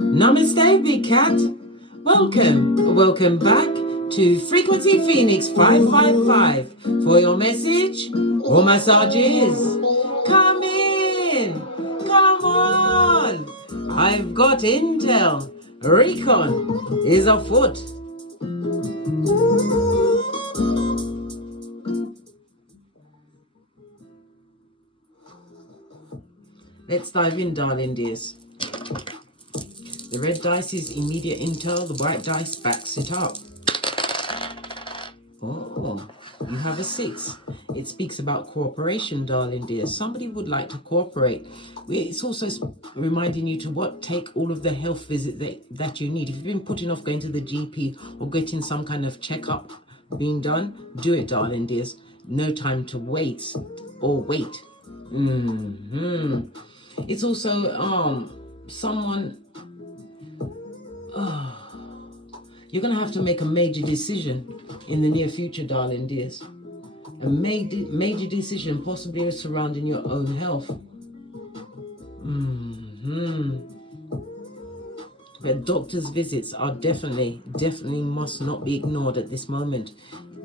Namaste, big cat. Welcome back to Frequency Phoenix 555 for your message or massages. Come in, come on. I've got intel. Recon is afoot. Let's dive in, darling dears. The red dice is immediate intel, the white dice backs it up. Oh, you have a 6. It speaks about cooperation, darling dear. Somebody would like to cooperate. It's also reminding you to take all of the health visit that you need. If you've been putting off going to the GP or getting some kind of checkup being done, do it, darling dears. No time to wait or wait. It's also someone. You're going to have to make a major decision in the near future, darling dears. A major decision, possibly surrounding your own health. But doctor's visits are definitely must not be ignored at this moment.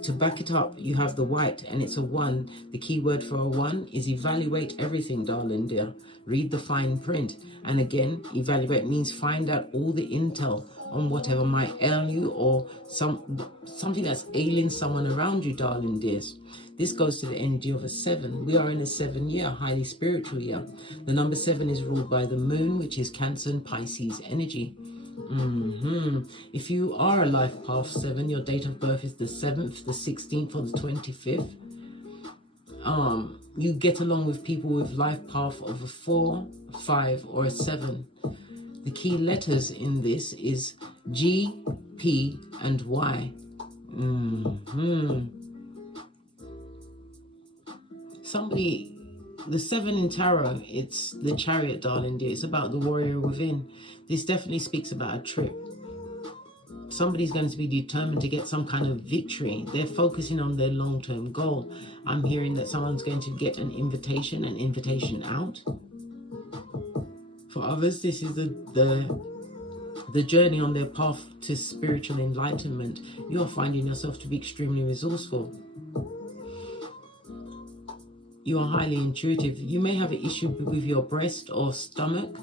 To back it up, you have the white, and it's a 1. The key word for a 1 is evaluate everything, darling dear. Read the fine print. And again, evaluate means find out all the intel on whatever might ail you or something that's ailing someone around you, darling dears. This goes to the energy of a 7. We are in a 7 year, highly spiritual year. The number 7 is ruled by the moon, which is Cancer and Pisces energy. If you are a life path 7, your date of birth is the 7th, the 16th, or the 25th. You get along with people with life path of a 4, 5, or a 7. The key letters in this is G, P, and Y. Somebody, the 7 in tarot, it's the Chariot, darling dear. It's about the warrior within. This definitely speaks about a trip. Somebody's going to be determined to get some kind of victory. They're focusing on their long-term goal. I'm hearing that someone's going to get an invitation out. For others, this is the journey on their path to spiritual enlightenment. You are finding yourself to be extremely resourceful. You are highly intuitive. You may have an issue with your breast or stomach.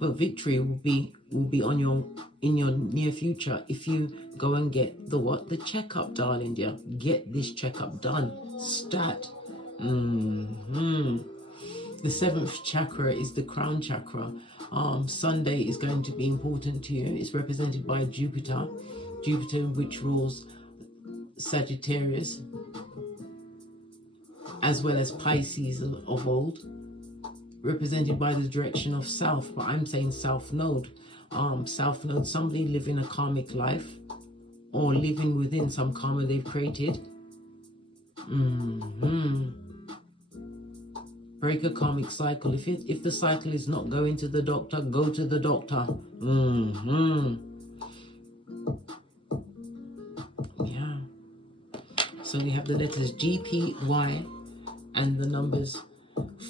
But victory will be in your near future if you go and get the checkup, darling dear. Get this checkup done. Stat. The 7th chakra is the crown chakra. Sunday is going to be important to you. It's represented by Jupiter, which rules Sagittarius, as well as Pisces of old, represented by the direction of south, but I'm saying south node. South node, somebody living a karmic life or living within some karma they've created. Break a karmic cycle. If the cycle is not going to the doctor, go to the doctor. Yeah. So we have the letters G, P, Y, and the numbers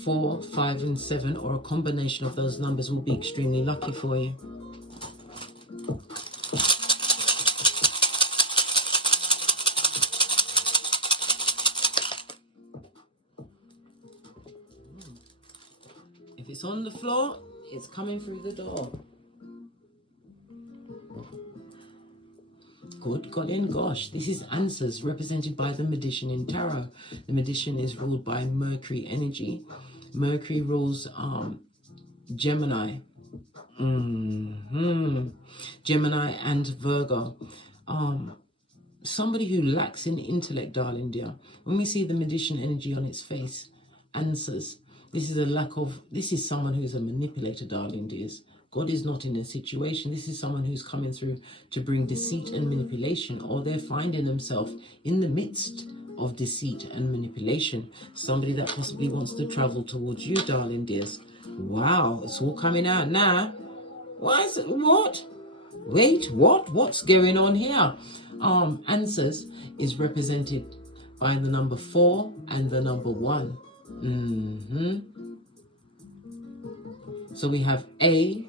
4, 5, and 7, or a combination of those numbers will be extremely lucky for you. If it's on the floor, it's coming through the door. Good golly gosh, this is answers represented by the magician in tarot. The magician is ruled by Mercury energy. Mercury rules Gemini. Gemini and Virgo. Somebody who lacks in intellect, darling dear. When we see the magician energy on its face, answers. This is someone who's a manipulator, darling dears. God is not in a situation. This is someone who's coming through to bring deceit and manipulation, or they're finding themselves in the midst of deceit and manipulation. Somebody that possibly wants to travel towards you, darling dears. Wow, it's all coming out now. Why is it? What? Wait, what? What's going on here? Answers is represented by the number 4 and the number 1. So we have A,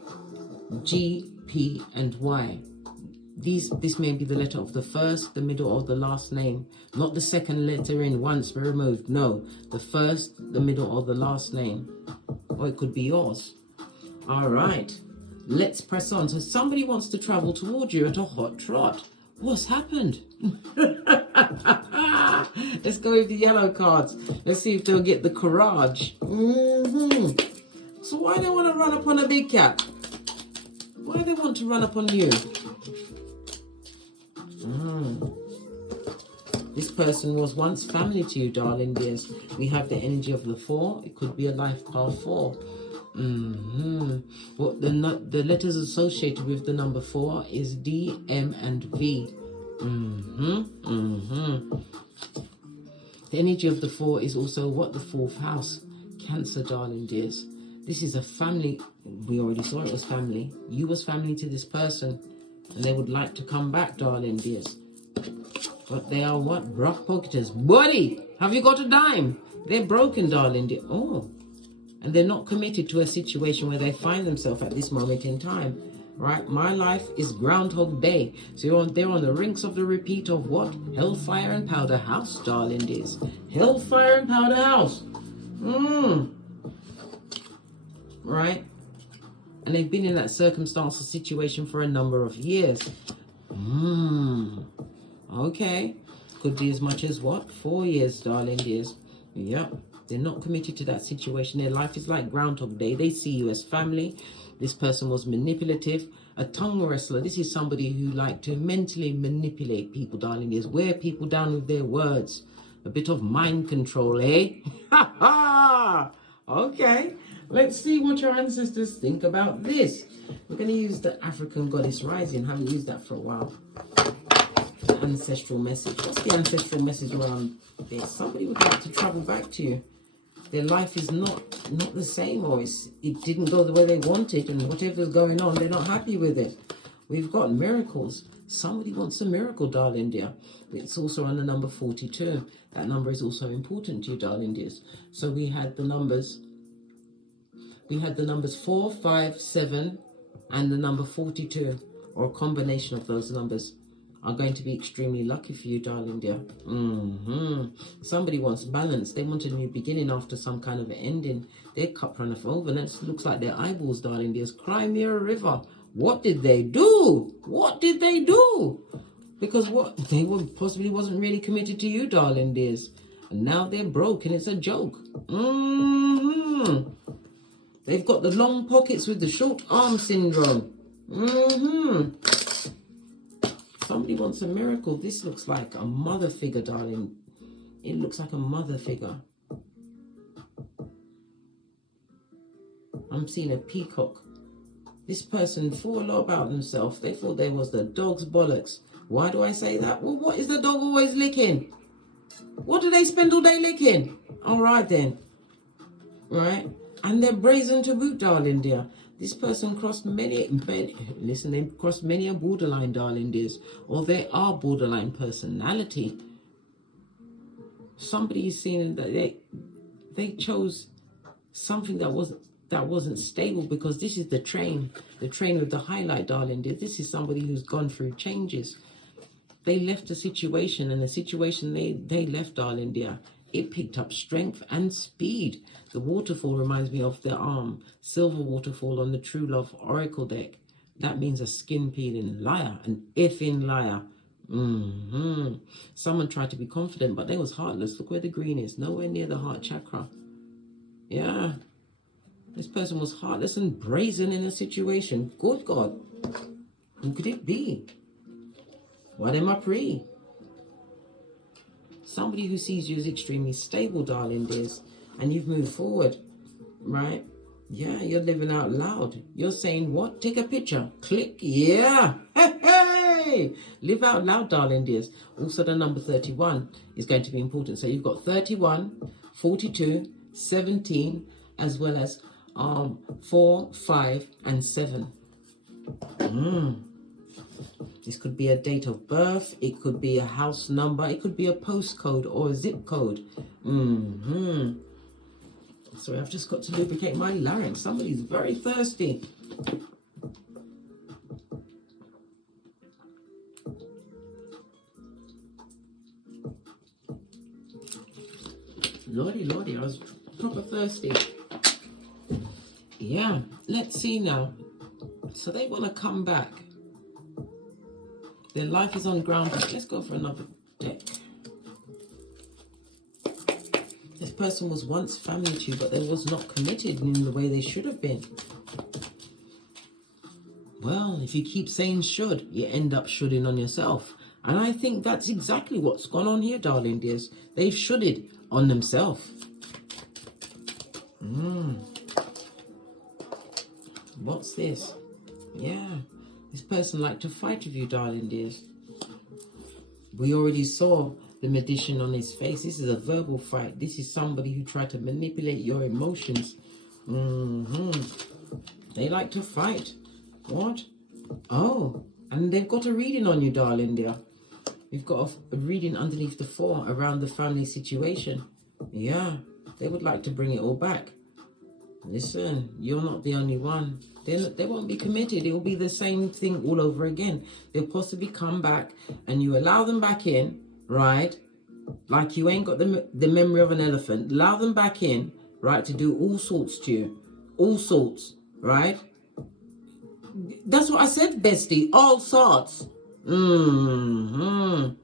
G, P, and Y. This may be the letter of the first, the middle, or the last name. Not the second letter in once removed. No, the first, the middle, or the last name. Or it could be yours. All right, let's press on. So somebody wants to travel towards you at a hot trot. What's happened? Let's go with the yellow cards. Let's see if they'll get the courage. So why they want to run up on a big cat? Why they want to run up on you? This person was once family to you, darling dears. We have the energy of the 4. It could be a life path 4. Well, the letters associated with the number 4 is D, M, and V. The energy of the 4 is also what? The 4th house. Cancer, darling dears. This is a family. We already saw it was family. You was family to this person. And they would like to come back, darling dears. But they are what? Rock pocketers. Buddy, have you got a dime? They're broken, darling dear. Oh. And they're not committed to a situation where they find themselves at this moment in time. Right? My life is Groundhog Day. So they're on the rinks of the repeat of what? Hellfire and Powder House, darling dears. Hellfire and Powder House. Right? And they've been in that circumstance or situation for a number of years. Okay. Could be as much as what? 4 years, darling dears. Yep. They're not committed to that situation. Their life is like Groundhog Day. They see you as family. This person was manipulative. A tongue wrestler. This is somebody who liked to mentally manipulate people, darling dears. Wear people down with their words. A bit of mind control, eh? Ha ha! Okay. Let's see what your ancestors think about this. We're going to use the African Goddess Rising. Haven't used that for a while. The ancestral message. What's the ancestral message around this? Somebody would like to travel back to you. Their life is not the same, or it didn't go the way they wanted, and whatever's going on, they're not happy with it. We've got miracles. Somebody wants a miracle, darling dear. It's also on the number 42. That number is also important to you, darling dears. So we had the numbers 4, 5, 7, and the number 42, or a combination of those numbers, are going to be extremely lucky for you, darling dear. Somebody wants balance. They want a new beginning after some kind of ending. Their cup runneth over, and it looks like their eyeballs, darling dears. Cry me a river. What did they do? What did they do? Because what they were possibly wasn't really committed to you, darling dears. And now they're broke, and it's a joke. They've got the long pockets with the short arm syndrome. Somebody wants a miracle. This looks like a mother figure, darling. It looks like a mother figure. I'm seeing a peacock. This person thought a lot about themselves. They thought they was the dog's bollocks. Why do I say that? Well, what is the dog always licking? What do they spend all day licking? All right then. Right? And they're brazen to boot, darling dear. This person crossed many, listen, they crossed many a borderline, darling dears. Or they are borderline personality. Somebody is seeing that they chose something that wasn't stable, because this is the train with the highlight, darling dear. This is somebody who's gone through changes. They left a situation, and the situation they left, darling dear, it picked up strength and speed. The waterfall reminds me of the silver waterfall on the True Love Oracle deck. That means a skin peeling liar, an effing liar. Someone tried to be confident, but they was heartless. Look where the green is, nowhere near the heart chakra. Yeah. This person was heartless and brazen in a situation. Good God. Who could it be? What am I pre? Somebody who sees you as extremely stable, darling dears, and you've moved forward, right? Yeah, you're living out loud. You're saying what? Take a picture. Click. Yeah. Hey. Live out loud, darling dears. Also, the number 31 is going to be important. So you've got 31, 42, 17, as well as 4, 5, and 7. This could be a date of birth. It could be a house number. It could be a postcode or a zip code. Sorry, I've just got to lubricate my larynx. Somebody's very thirsty. Lordy, lordy, I was proper thirsty. Yeah, let's see now. So they want to come back. Their life is on ground. Let's go for another deck. This person was once family to you, but they was not committed in the way they should have been. Well, if you keep saying should, you end up shoulding on yourself. And I think that's exactly what's gone on here, darling dears. They've shoulded on themselves. What's this? Yeah, this person liked to fight with you, darling dears. We already saw the magician on his face. This is a verbal fight. This is somebody who tried to manipulate your emotions. They like to fight. What? Oh, and they've got a reading on you, darling dear. You've got a reading underneath the 4 around the family situation. Yeah, they would like to bring it all back. Listen, you're not the only one. They won't be committed. It will be the same thing all over again. They'll possibly come back and you allow them back in, right? Like you ain't got the memory of an elephant. Allow them back in, right, to do all sorts to you. All sorts, right? That's what I said, bestie. All sorts. You're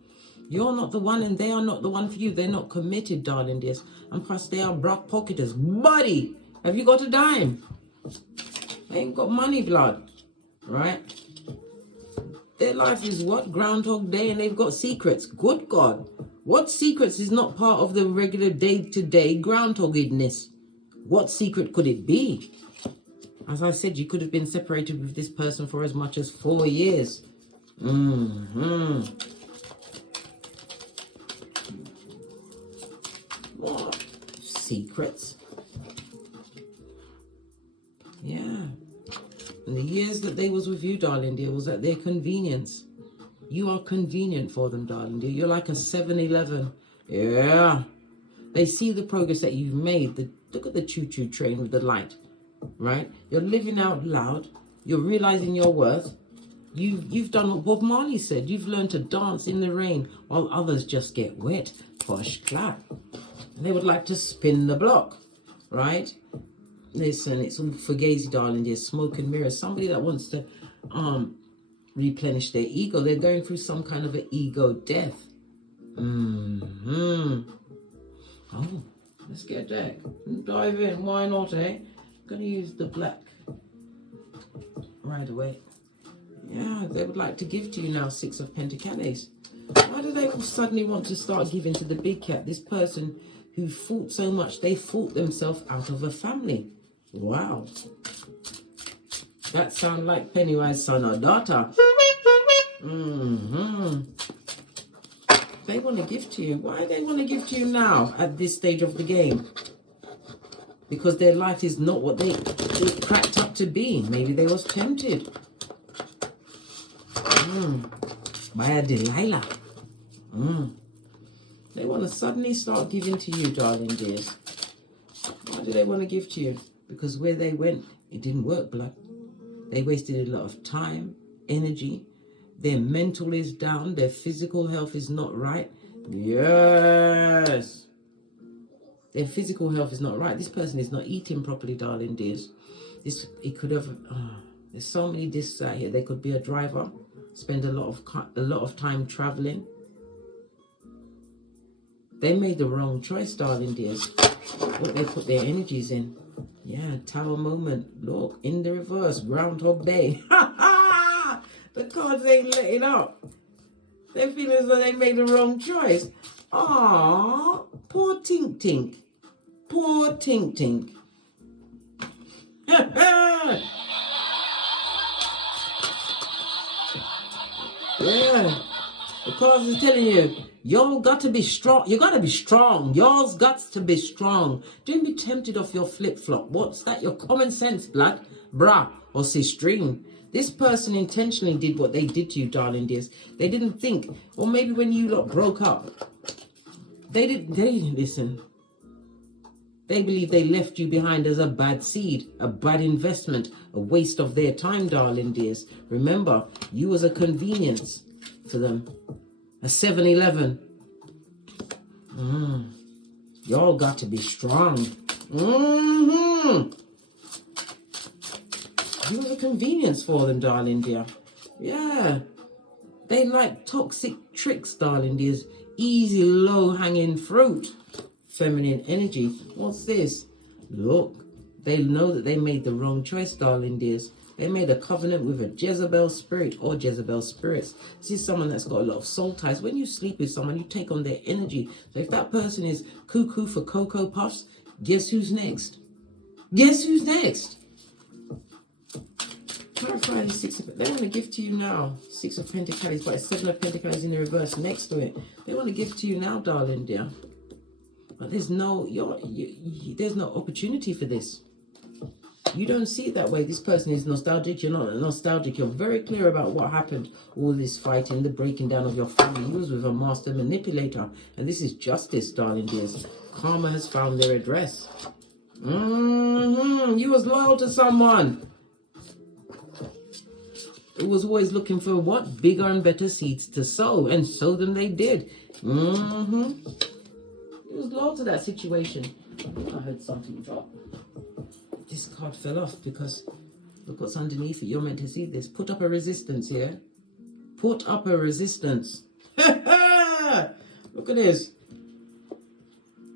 not the one and they are not the one for you. They're not committed, darling dears. And plus they are brock pocketers. Buddy, have you got a dime? They ain't got money, blood. Right? Their life is what? Groundhog Day, and they've got secrets. Good God. What secrets is not part of the regular day-to-day groundhoggedness? What secret could it be? As I said, you could have been separated with this person for as much as 4 years. What? Secrets? Yeah. And the years that they was with you, darling dear, was at their convenience. You are convenient for them, darling dear. You're like a 7-Eleven. Yeah. They see the progress that you've made. Look at the choo-choo train with the light. Right? You're living out loud. You're realizing your worth. You've done what Bob Marley said. You've learned to dance in the rain while others just get wet. Posh clap. And they would like to spin the block. Right? Listen, it's all fugazi, darling. There's smoke and mirrors. Somebody that wants to replenish their ego. They're going through some kind of an ego death. Oh, let's get a deck. Dive in. Why not, eh? Gonna use the black right away. Yeah, they would like to give to you now 6 of Pentacles. Why do they suddenly want to start giving to the big cat? This person who fought so much, they fought themselves out of a family. Wow. That sounds like Pennywise son or daughter. They want to give to you. Why do they want to give to you now at this stage of the game? Because their life is not what they cracked up to be. Maybe they was tempted. By a Delilah. They want to suddenly start giving to you, darling dears. Why do they want to give to you? Because where they went, it didn't work, blood. They wasted a lot of time, energy. Their mental is down. Their physical health is not right. Yes. Their physical health is not right. This person is not eating properly, darling dears. It could have. There's so many discs out here. They could be a driver, spend a lot of time traveling. They made the wrong choice, darling dears. What they put their energies in. Yeah, Tower moment. Look, in the reverse, Groundhog Day. The cards ain't letting up. They feel as though they made the wrong choice. Ah, poor Tink Tink. Poor Tink Tink. Yeah. The cards is telling you, y'all got to be strong. You got to be strong. Y'all's got to be strong. Don't be tempted off your flip-flop. What's that? Your common sense, blood, brah, or sistrine. This person intentionally did what they did to you, darling dears. They didn't think, or maybe when you lot broke up, they didn't listen. They believe they left you behind as a bad seed, a bad investment, a waste of their time, darling dears. Remember, you was a convenience to them. A 7-Eleven. Y'all got to be strong. You was a convenience for them, darling dear. Yeah. They like toxic tricks, darling dears. Easy, low-hanging fruit. Feminine energy. What's this? Look, they know that they made the wrong choice, darling dears. They made a covenant with a Jezebel spirit or Jezebel spirits. This is someone that's got a lot of soul ties. When you sleep with someone, you take on their energy. So if that person is cuckoo for Cocoa Puffs, guess who's next? Guess who's next? Clarify the Six of... They want to give to you now. 6 of Pentacles, but it's 7 of Pentacles in the reverse next to it. They want to give to you now, darling dear. But there's no, there's no opportunity for this. You don't see it that way. This person is nostalgic. You're not nostalgic. You're very clear about what happened. All this fighting, the breaking down of your family. You was with a master manipulator. And this is justice, darling dears. Karma has found their address. You was loyal to someone. It was always looking for what? Bigger and better seeds to sow. And sow them they did. It was loyal to that situation. I heard something drop. This card fell off because look what's underneath it. You're meant to see this. Put up a resistance here. Put up a resistance. Look at this.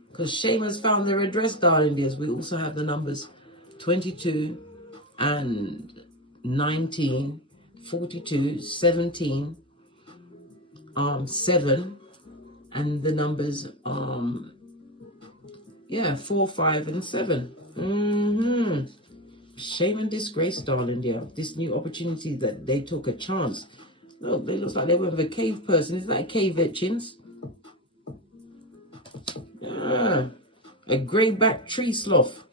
Because shame has found their address, darling dears. We also have the numbers 22 and 19, 42, 17, 7, and the numbers 4, 5, and 7. Shame and disgrace, darling dear. This new opportunity that they took a chance. Look, it looks like they were with a cave person. Is that cave etchings? Yeah. A grey-backed tree sloth.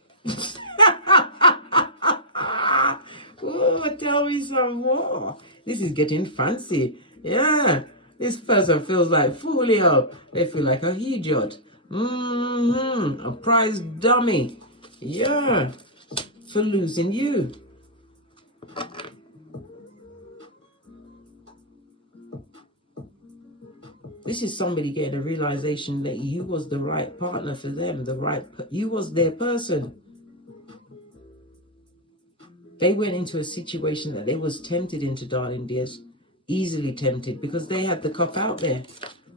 Oh, tell me some more. This is getting fancy. Yeah. This person feels like Folio. They feel like a idiot. A prize dummy. Yeah. For losing you. This is somebody getting a realization that you was the right partner for them. You was their person. They went into a situation that they was tempted into, darling dears. Easily tempted because they had the cup out there.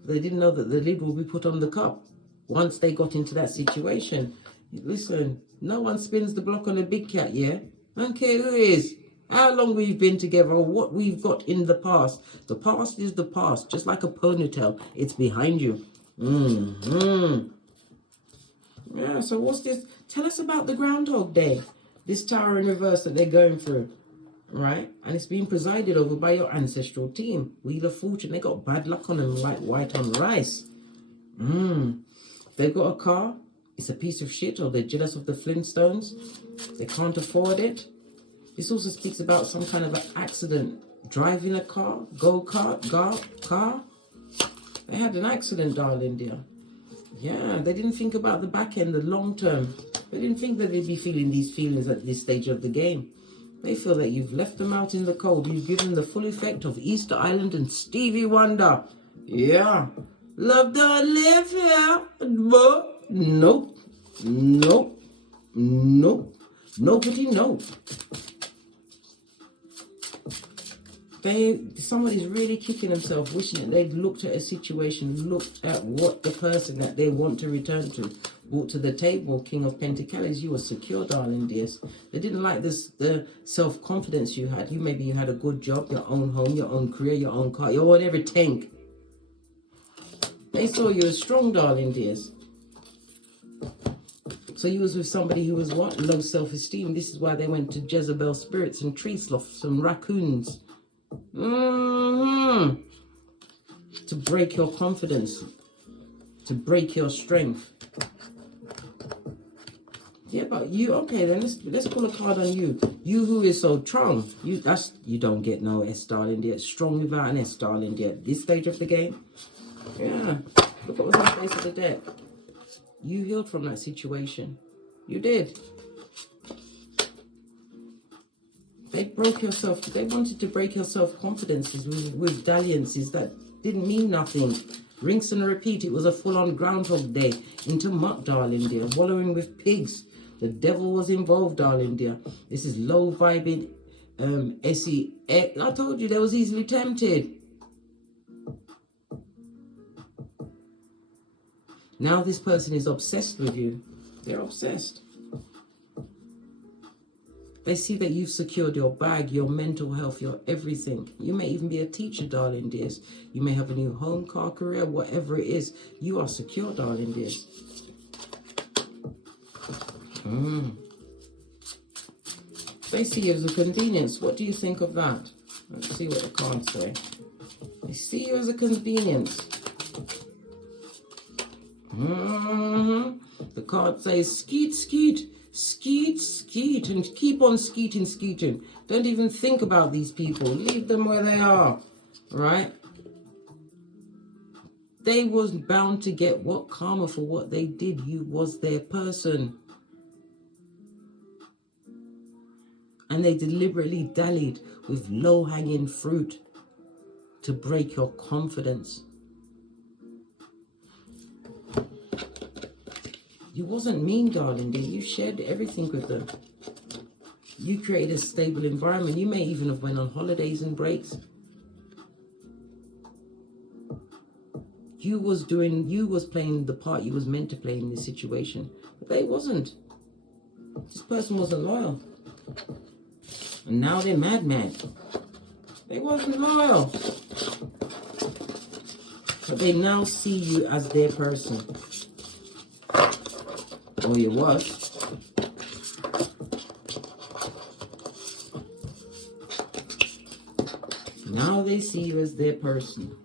They didn't know that the lid will be put on the cup once they got into that situation. Listen, no one spins the block on a big cat, yeah? I don't care who is, how long we've been together, or what we've got in the past. The past is the past, just like a ponytail. It's behind you. Yeah, so what's this? Tell us about the Groundhog Day. This tower in reverse that they're going through. Right? And it's being presided over by your ancestral team. Wheel of Fortune. They got bad luck on them like white on rice. If they've got a car, it's a piece of shit, or they're jealous of the Flintstones. They can't afford it. This also speaks about some kind of an accident. Driving a car, go-kart, car. They had an accident, darling dear. Yeah, they didn't think about the back end, the long term. They didn't think that they'd be feeling these feelings at this stage of the game. They feel that you've left them out in the cold. You've given the full effect of Easter Island and Stevie Wonder. Yeah. Love to live here, but nope. Nobody knows. Somebody's really kicking themselves, wishing that they'd looked at a situation, looked at what the person that they want to return to brought to the table. King of Pentacles, you were secure, darling dears. They didn't like the self-confidence you had. Maybe you had a good job, your own home, your own career, your own car, your own everything. They saw you as strong, darling dears. So you was with somebody who was what? Low self-esteem. This is why they went to Jezebel spirits and tree sloths and raccoons. To break your confidence. To break your strength. Yeah, but you, okay then, let's pull a card on you. You who is so strong. You don't get no S, darling dear. Strong without an S, darling dear. This stage of the game. Yeah. Look what was on the face of the deck. You healed from that situation. You did. They broke yourself. They wanted to break your self-confidences with dalliances that didn't mean nothing. Rinse and repeat. It was a full-on Groundhog Day. Into muck, darling dear. Wallowing with pigs. The devil was involved, darling dear. This is low-vibing SE. I told you they was easily tempted. Now this person is obsessed with you. They're obsessed. They see that you've secured your bag, your mental health, your everything. You may even be a teacher, darling dears. You may have a new home, car, career, whatever it is. You are secure, darling dears. They see you as a convenience. What do you think of that? Let's see what the cards say. They see you as a convenience. The card says, skeet, skeet. Skeet, skeet, and keep on skeeting, skeeting. Don't even think about these people. Leave them where they are, right? They was bound to get what karma for what they did. You was their person. And they deliberately dallied with low-hanging fruit to break your confidence. You wasn't mean, darling dear. You shared everything with them. You created a stable environment. You may even have went on holidays and breaks. You was playing the part you was meant to play in this situation. But they wasn't. This person wasn't loyal. And now they're mad. They wasn't loyal. But they now see you as their person. Oh, you was. Now they see you as their person.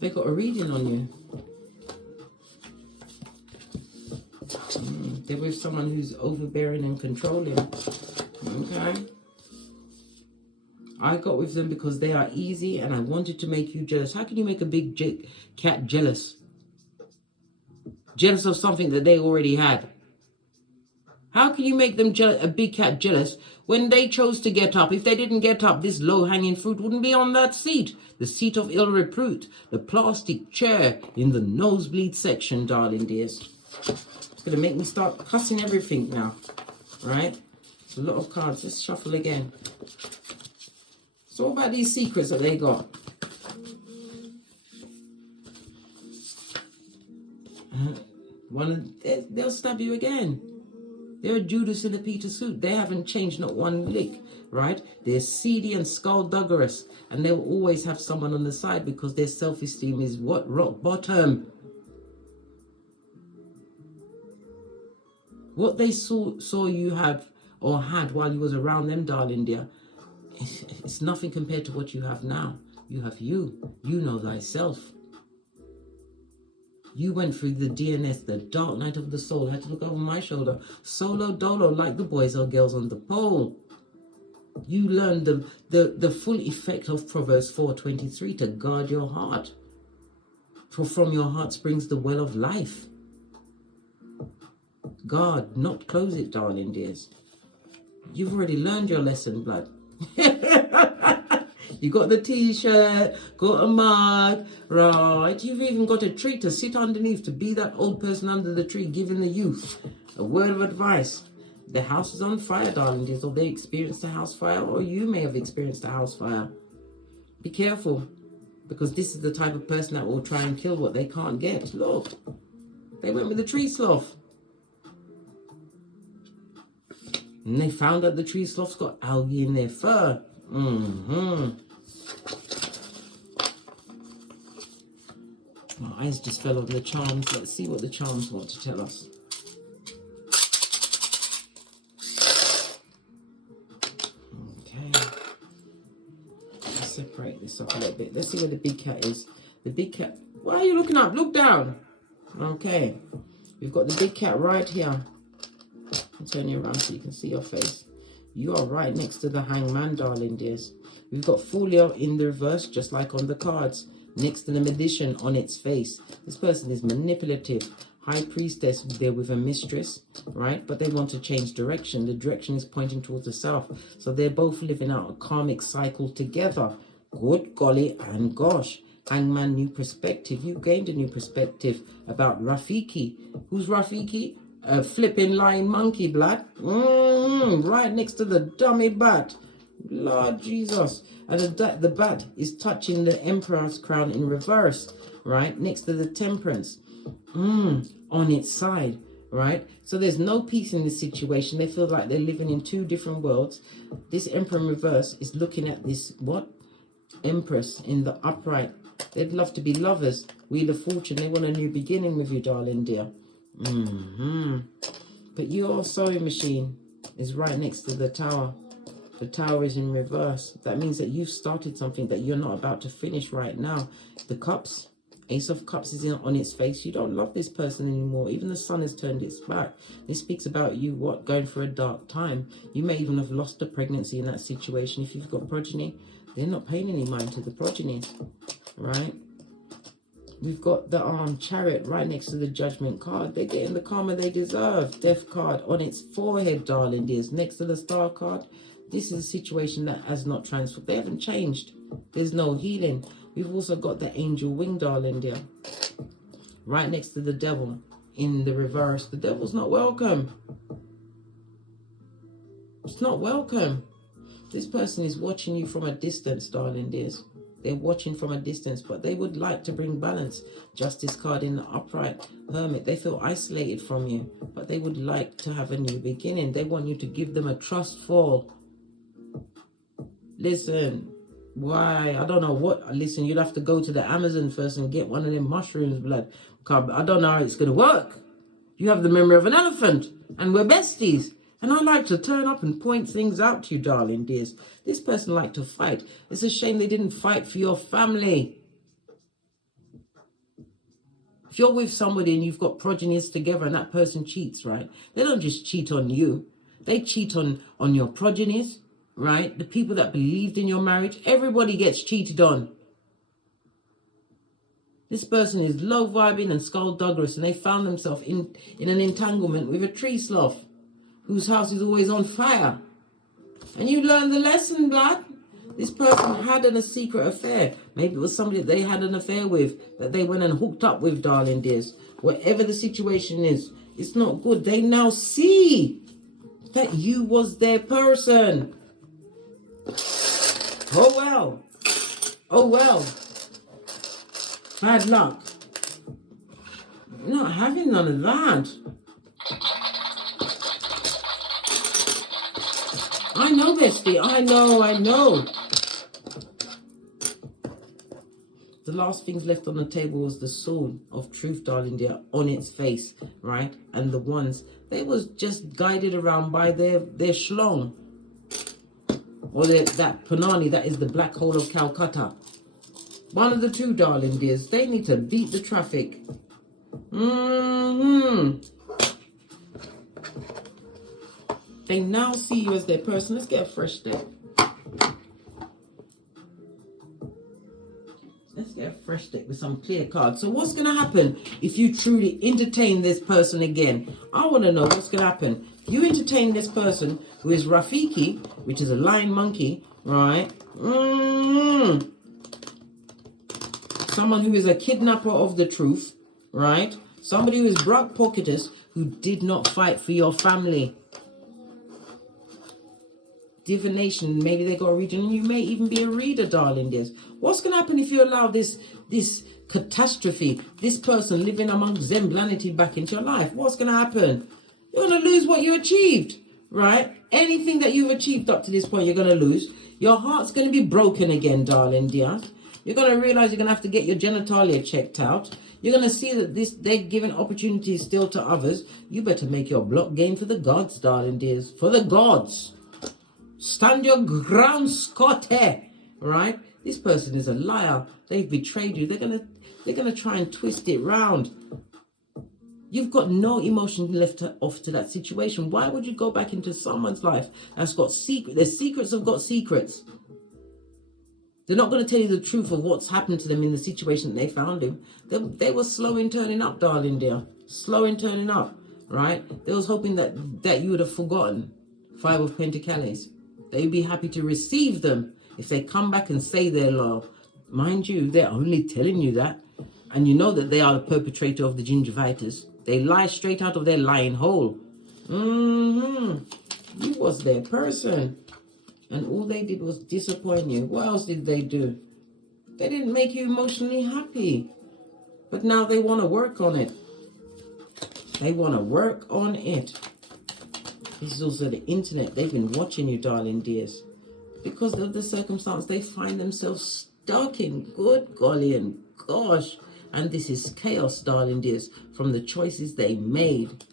They got a reading on you. They're with someone who's overbearing and controlling. Okay. I got with them because they are easy and I wanted to make you jealous. How can you make a big cat jealous? Jealous of something that they already had. How can you make them a big cat jealous when they chose to get up? If they didn't get up, this low-hanging fruit wouldn't be on that seat. The seat of ill repute. The plastic chair in the nosebleed section, darling dears. It's going to make me start cussing everything now. Right? It's a lot of cards. Let's shuffle again. So what about these secrets that they got? They'll stab you again. They're a Judas in a Peter suit. They haven't changed not one lick, right? They're seedy and skullduggerous, and they'll always have someone on the side because their self-esteem is what? Rock bottom. What they saw you have or had while you was around them, darling dear, it's nothing compared to what you have now. You have you. You know thyself. You went through the DNS, the dark night of the soul. I had to look over my shoulder. Solo dolo like the boys or girls on the pole. You learned the full effect of Proverbs 4:23 to guard your heart. For from your heart springs the well of life. Guard, not close it, darling dears. You've already learned your lesson, blood. You got the t-shirt, got a mug, right? You've even got a tree to sit underneath, to be that old person under the tree, giving the youth a word of advice. The house is on fire, darling dears, or they experienced a house fire, or you may have experienced a house fire. Be careful, because this is the type of person that will try and kill what they can't get. Look, they went with the tree sloth. And they found out the tree sloth's got algae in their fur. My eyes just fell on the charms. Let's see what the charms want to tell us. Okay. Let's separate this up a little bit. Let's see where the big cat is. The big cat. Why are you looking up? Look down. Okay. We've got the big cat right here. I'll turn you around so you can see your face. You are right next to the hangman, darling dears. We've got Folio in the reverse, just like on the cards. Next to the Magician on its face. This person is manipulative. High Priestess, they're with a mistress, right? But they want to change direction. The direction is pointing towards the south. So they're both living out a karmic cycle together. Good golly and gosh. Hangman, new perspective. You gained a new perspective about Rafiki. Who's Rafiki? A flipping lying monkey, blood. Right next to the dummy bat. Lord Jesus. And the bat is touching the Emperor's crown in reverse, right? Next to the Temperance. On its side, right? So there's no peace in this situation. They feel like they're living in two different worlds. This Emperor in reverse is looking at this, what? Empress in the upright. They'd love to be lovers. Wheel of Fortune. They want a new beginning with you, darling dear. But your sewing machine is right next to the Tower. The Tower is in reverse. That means that you've started something that you're not about to finish right now. The Cups. Ace of Cups is on its face. You don't love this person anymore. Even the Sun has turned its back. This speaks about you, what, going through a dark time. You may even have lost a pregnancy in that situation. If you've got progeny, they're not paying any mind to the progenies, right? We've got the Chariot right next to the Judgment card. They're getting the karma they deserve. Death card on its forehead, darling dears. Next to the Star card. This is a situation that has not transformed. They haven't changed. There's no healing. We've also got the Angel Wing, darling dear. Right next to the Devil in the reverse. The Devil's not welcome. It's not welcome. This person is watching you from a distance, darling dears. They're watching from a distance, but they would like to bring balance. Justice card in the upright. Hermit. They feel isolated from you, but they would like to have a new beginning. They want you to give them a trust fall. Listen. Why? I don't know what. Listen, you'd have to go to the Amazon first and get one of them mushrooms, blood. I don't know how it's going to work. You have the memory of an elephant, and we're besties. And I like to turn up and point things out to you, darling dears. This person liked to fight. It's a shame they didn't fight for your family. If you're with somebody and you've got progenies together and that person cheats, right? They don't just cheat on you. They cheat on your progenies. Right? The people that believed in your marriage, everybody gets cheated on. This person is low vibing and skullduggerous, and they found themselves in an entanglement with a tree sloth whose house is always on fire. And you learn the lesson, blood. This person had a secret affair. Maybe it was somebody that they had an affair with, that they went and hooked up with, darling dears. Whatever the situation is, it's not good. They now see that you was their person. Oh well. Oh well. Bad luck. I'm not having none of that. I know, bestie. I know. The last things left on the table was the sword of truth, darling dear, on its face, right? And the ones, they was just guided around by their shlong. Or that Punani, that is the black hole of Calcutta. One of the two, darling dears. They need to beat the traffic. They now see you as their person. Let's get a fresh deck. Let's get a fresh deck with some clear cards. So what's going to happen if you truly entertain this person again? I want to know what's going to happen. You entertain this person who is Rafiki, which is a lion monkey, right? Someone who is a kidnapper of the truth, right? Somebody who is Brock Pocketus, who did not fight for your family. Divination, maybe they got a reading, and you may even be a reader, darling dears. What's going to happen if you allow this catastrophe, this person living among Zemblanity back into your life? What's going to happen? You're going to lose what you achieved, right? Anything that you've achieved up to this point, you're going to lose. Your heart's going to be broken again, darling dear. You're going to realize you're going to have to get your genitalia checked out. You're going to see that they're giving opportunities still to others. You better make your block game for the gods, darling dears. For the gods. Stand your ground, Scotty. Right? This person is a liar. They've betrayed you. They're gonna try and twist it round. You've got no emotion left off to that situation. Why would you go back into someone's life that's got secrets? Their secrets have got secrets. They're not going to tell you the truth of what's happened to them in the situation that they found him. They were slow in turning up, darling dear. Slow in turning up, right? They was hoping that you would have forgotten. 5 of Pentacles. They'd be happy to receive them if they come back and say they're loyal. Mind you, they're only telling you that. And you know that they are the perpetrator of the gingivitis. They lie straight out of their lying hole. You was their person. And all they did was disappoint you. What else did they do? They didn't make you emotionally happy. But now they want to work on it. They want to work on it. This is also the internet. They've been watching you, darling dears. Because of the circumstance they find themselves stuck in. Good golly and gosh. And this is chaos, darling dears, from the choices they made.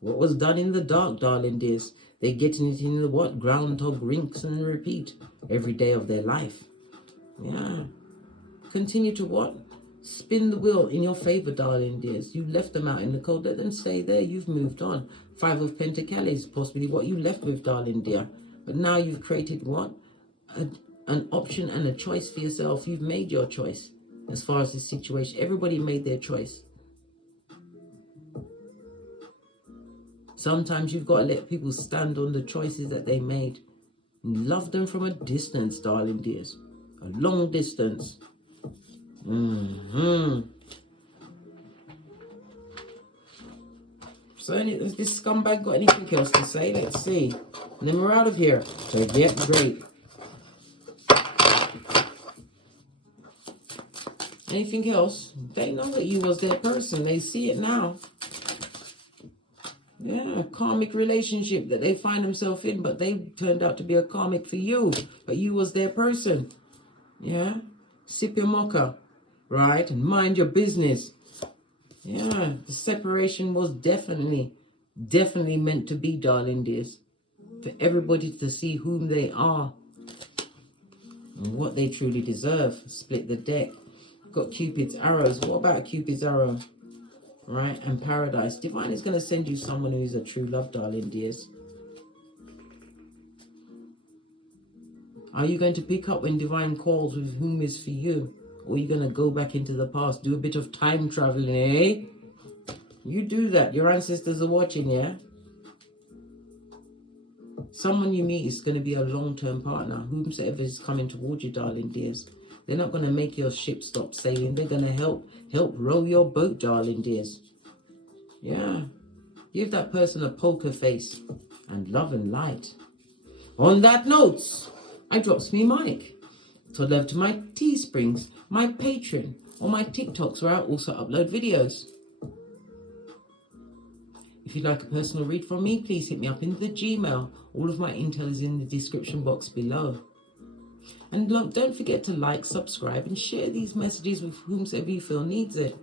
What was done in the dark, darling dears? They're getting it in the what? Groundhog, rinse and repeat every day of their life. Yeah. Continue to what? Spin the wheel in your favor, darling dears. You left them out in the cold. Let them stay there. You've moved on. 5 of Pentacles, possibly what you left with, darling dear. But now you've created what? An option and a choice for yourself. You've made your choice as far as this situation. Everybody made their choice. Sometimes you've got to let people stand on the choices that they made. Love them from a distance, darling dears. A long distance. So has this scumbag got anything else to say? Let's see. And then we're out of here. So yeah, great. Anything else? They know that you was their person. They see it now. Yeah, a karmic relationship that they find themselves in, but they turned out to be a karmic for you. But you was their person. Yeah? Sip your mocha, right? And mind your business. Yeah, the separation was definitely meant to be, darling dears. For everybody to see whom they are. And what they truly deserve. Split the deck. Got Cupid's arrows. What about Cupid's arrow? Right, and paradise. Divine is going to send you someone who is a true love, darling dears. Are you going to pick up when Divine calls with whom is for you? Or are you going to go back into the past? Do a bit of time traveling, eh? You do that. Your ancestors are watching, yeah? Someone you meet is going to be a long-term partner. Whomsoever is coming towards you, darling dears. They're not going to make your ship stop sailing. They're going to help row your boat, darling dears. Yeah. Give that person a poker face and love and light. On that note, I drops me mic. So love to my Teesprings, my Patreon, or my TikToks where I also upload videos. If you'd like a personal read from me, please hit me up in the Gmail. All of my intel is in the description box below. And don't forget to like, subscribe, and share these messages with whomsoever you feel needs it.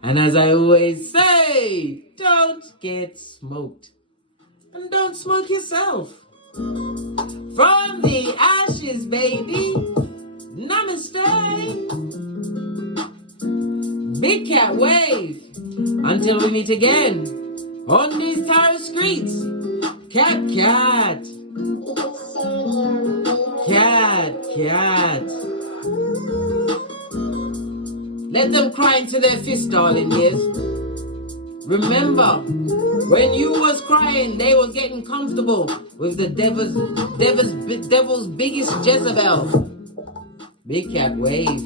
And as I always say, don't get smoked. And don't smoke yourself. From the ashes, baby. Namaste. Big cat wave. Until we meet again on these tarot streets. Cat, cat. Cat, cat. Let them cry into their fist, darling dears. Remember, when you was crying, they was getting comfortable with the devil's biggest Jezebel. Big cat wave.